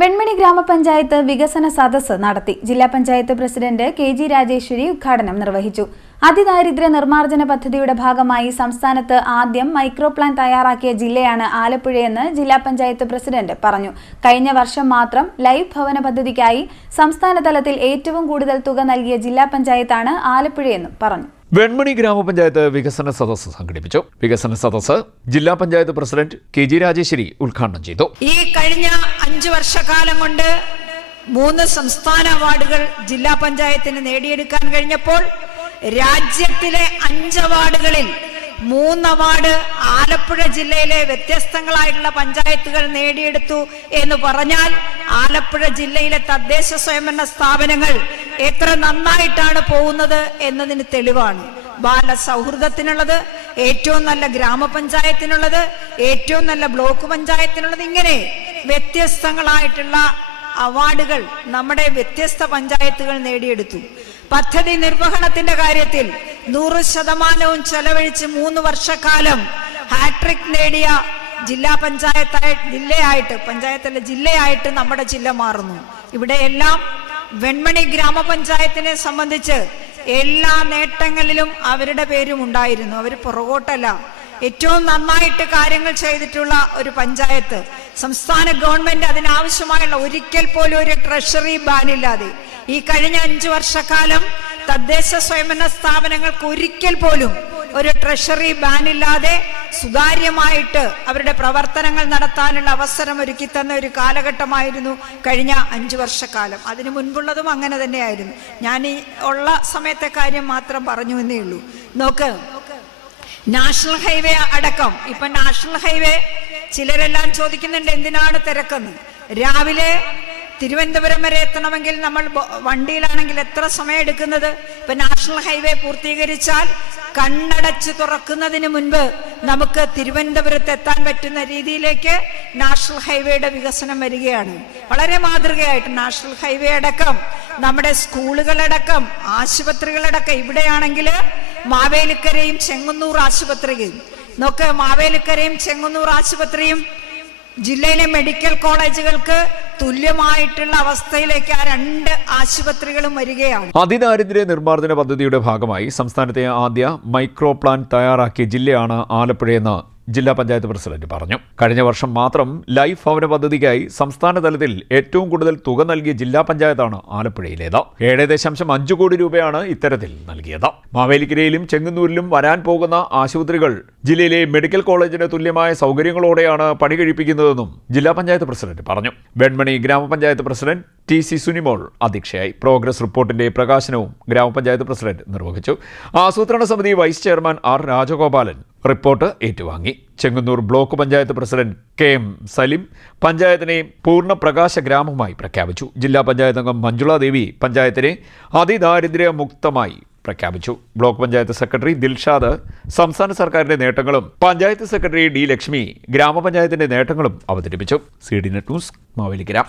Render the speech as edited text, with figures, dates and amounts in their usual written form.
വെൺമണി ഗ്രാമപഞ്ചായത്ത് വികസന സദസ്സ് നടത്തി. ജില്ലാ പഞ്ചായത്ത് പ്രസിഡന്റ് KG രാജേശ്വരി ഉദ്ഘാടനം നിർവഹിച്ചു. അതിദാരിദ്ര്യ നിർമ്മാർജ്ജന പദ്ധതിയുടെ ഭാഗമായി സംസ്ഥാനത്ത് ആദ്യം മൈക്രോ പ്ലാൻ തയ്യാറാക്കിയ ജില്ലയാണ് ആലപ്പുഴയെന്ന് ജില്ലാ പഞ്ചായത്ത് പ്രസിഡന്റ് പറഞ്ഞു. കഴിഞ്ഞ വർഷം മാത്രം ലൈഫ് ഭവന പദ്ധതിക്കായി സംസ്ഥാന തലത്തിൽ ഏറ്റവും കൂടുതൽ തുക നൽകിയ ജില്ലാ പഞ്ചായത്താണ് ആലപ്പുഴയെന്നും പറഞ്ഞു. വെൺമണി ഗ്രാമപഞ്ചായത്ത് വികസന സദസ്സ് സംഘടിപ്പിച്ചു. വികസന സദസ്സ് ജില്ലാ പഞ്ചായത്ത് പ്രസിഡന്റ് KG രാജേശ്വരി ഉദ്ഘാടനം ചെയ്തു. ഈ കഴിഞ്ഞ 5 വർഷക്കാലം കൊണ്ട് 3 സംസ്ഥാന അവാർഡുകൾ ജില്ലാ പഞ്ചായത്തിന് നേടിയെടുക്കാൻ കഴിഞ്ഞപ്പോൾ രാജ്യത്തിലെ 5 അവാർഡുകളിൽ 3 അവാർഡ് ആലപ്പുഴ ജില്ലയിലെ വ്യത്യസ്തങ്ങളായിട്ടുള്ള പഞ്ചായത്തുകൾ നേടിയെടുത്തു എന്ന് പറഞ്ഞാൽ ആലപ്പുഴ ജില്ലയിലെ തദ്ദേശ സ്വയംഭരണ സ്ഥാപനങ്ങൾ എത്ര നന്നായിട്ടാണ് പോകുന്നത് എന്നതിന് തെളിവാണ്. ബാലസൗഹൃദത്തിനുള്ളത്, ഏറ്റവും നല്ല ഗ്രാമപഞ്ചായത്തിനുള്ളത്, ഏറ്റവും നല്ല ബ്ലോക്ക് പഞ്ചായത്തിനുള്ളത്, ഇങ്ങനെ വ്യത്യസ്തങ്ങളായിട്ടുള്ള അവാർഡുകൾ നമ്മുടെ വ്യത്യസ്ത പഞ്ചായത്തുകൾ നേടിയെടുത്തു. പദ്ധതി നിർവഹണത്തിന്റെ കാര്യത്തിൽ 100% ചെലവഴിച്ച് 3 വർഷക്കാലം ഹാട്രിക് നേടിയ ജില്ലയായിട്ട് നമ്മുടെ ജില്ല മാറുന്നു. ഇവിടെയെല്ലാം വെൺമണി ഗ്രാമപഞ്ചായത്തിനെ സംബന്ധിച്ച് എല്ലാ നേട്ടങ്ങളിലും അവരുടെ പേരും ഉണ്ടായിരുന്നു. അവർ പുറകോട്ടല്ല, ഏറ്റവും നന്നായിട്ട് കാര്യങ്ങൾ ചെയ്തിട്ടുള്ള ഒരു പഞ്ചായത്ത്. സംസ്ഥാന ഗവൺമെന്റ് അതിനാവശ്യമായുള്ള ഒരിക്കൽ പോലും ഒരു ട്രഷറി ബാൻ ഇല്ലാതെ ഈ കഴിഞ്ഞ 5 വർഷക്കാലം തദ്ദേശ സ്വയംഭരണ സ്ഥാപനങ്ങൾക്ക് ഒരിക്കൽ പോലും ഒരു ട്രഷറി ബാൻ ഇല്ലാതെ സുതാര്യമായിട്ട് അവരുടെ പ്രവർത്തനങ്ങൾ നടത്താനുള്ള അവസരം ഒരുക്കി തന്ന ഒരു കാലഘട്ടമായിരുന്നു കഴിഞ്ഞ 5 വർഷക്കാലം. അതിനു മുൻപുള്ളതും അങ്ങനെ തന്നെയായിരുന്നു. ഞാൻ ഈ ഉള്ള സമയത്തെ കാര്യം മാത്രം പറഞ്ഞു എന്നേ ഉള്ളൂ. നോക്ക്, നാഷണൽ ഹൈവേ അടക്കം ഇപ്പൊ നാഷണൽ ഹൈവേ ചിലരെല്ലാം ചോദിക്കുന്നുണ്ട് എന്തിനാണ് തിരക്കെന്ന്. രാവിലെ തിരുവനന്തപുരം വരെ എത്തണമെങ്കിൽ നമ്മൾ വണ്ടിയിലാണെങ്കിൽ എത്ര സമയം എടുക്കുന്നത്? ഇപ്പൊ നാഷണൽ ഹൈവേ പൂർത്തീകരിച്ചാൽ കണ്ണടച്ച് തുറക്കുന്നതിന് മുൻപ് നമുക്ക് തിരുവനന്തപുരത്ത് എത്താൻ പറ്റുന്ന രീതിയിലേക്ക് നാഷണൽ ഹൈവേയുടെ വികസനം വരികയാണ്. വളരെ മാതൃകയായിട്ട് നാഷണൽ ഹൈവേ അടക്കം നമ്മുടെ സ്കൂളുകളടക്കം ആശുപത്രികളടക്കം ഇവിടെയാണെങ്കിൽ മാവേലിക്കരയും ചെങ്ങന്നൂർ ആശുപത്രിയും നോക്ക്, മാവേലിക്കരയും ചെങ്ങന്നൂർ ആശുപത്രിയും ജില്ലയിലെ മെഡിക്കൽ കോളേജുകൾക്ക് തുല്യമായിട്ടുള്ള അവസ്ഥയിലേക്ക് ആ 2 ആശുപത്രികളും വരികയാണ്. അതിദാരിദ്ര്യ നിർമ്മാർജ്ജന പദ്ധതിയുടെ ഭാഗമായി സംസ്ഥാനത്തെ ആദ്യ മൈക്രോ പ്ലാൻ തയ്യാറാക്കിയ ജില്ലയാണ് ആലപ്പുഴയെന്ന് ജില്ലാ പഞ്ചായത്ത് പ്രസിഡന്റ് പറഞ്ഞു. കഴിഞ്ഞ വർഷം മാത്രം ലൈഫ് ഭവന പദ്ധതിക്കായി സംസ്ഥാന തലത്തിൽ ഏറ്റവും കൂടുതൽ തുക നൽകിയ ജില്ലാ പഞ്ചായത്താണ് ആലപ്പുഴയിലേത്. 7.5 കോടി രൂപയാണ് ഇത്തരത്തിൽ നൽകിയത്. മാവേലിക്കരയിലും ചെങ്ങന്നൂരിലും വരാൻ പോകുന്ന ആശുപത്രികൾ ജില്ലയിലെ മെഡിക്കൽ കോളേജിന് തുല്യമായ സൗകര്യങ്ങളോടെയാണ് പണി കഴിപ്പിക്കുന്നതെന്നും ജില്ലാ പഞ്ചായത്ത് പ്രസിഡന്റ് പറഞ്ഞു. വെൺമണി ഗ്രാമപഞ്ചായത്ത് പ്രസിഡന്റ് TC സുനിമോൾ അധ്യക്ഷയായി. പ്രോഗ്രസ് റിപ്പോർട്ടിന്റെ പ്രകാശനവും ഗ്രാമപഞ്ചായത്ത് പ്രസിഡന്റ് നിർവഹിച്ചു. ആസൂത്രണ സമിതി vice chairman R Rajagopalan report ഏറ്റുവാങ്ങി. Chengannur block panchayat president KM Salim പഞ്ചായത്തിനെ പൂർണ്ണപ്രകാശ ഗ്രാമമായി പ്രഖ്യാപിച്ചു. ജില്ലാ പഞ്ചായത്ത് അംഗം മഞ്ജുള ദേവി പഞ്ചായത്തിനെ അതിദാരിദ്ര്യ മുക്തമായി പ്രഖ്യാപിച്ചു. ബ്ലോക്ക് പഞ്ചായത്ത് സെക്രട്ടറി ദിൽഷാദ് സംസ്ഥാന സർക്കാരിന്റെ നേട്ടങ്ങളും പഞ്ചായത്ത് സെക്രട്ടറി D ലക്ഷ്മി ഗ്രാമപഞ്ചായത്തിന്റെ നേട്ടങ്ങളും അവതരിപ്പിച്ചു. CD net news, Mavelikkara.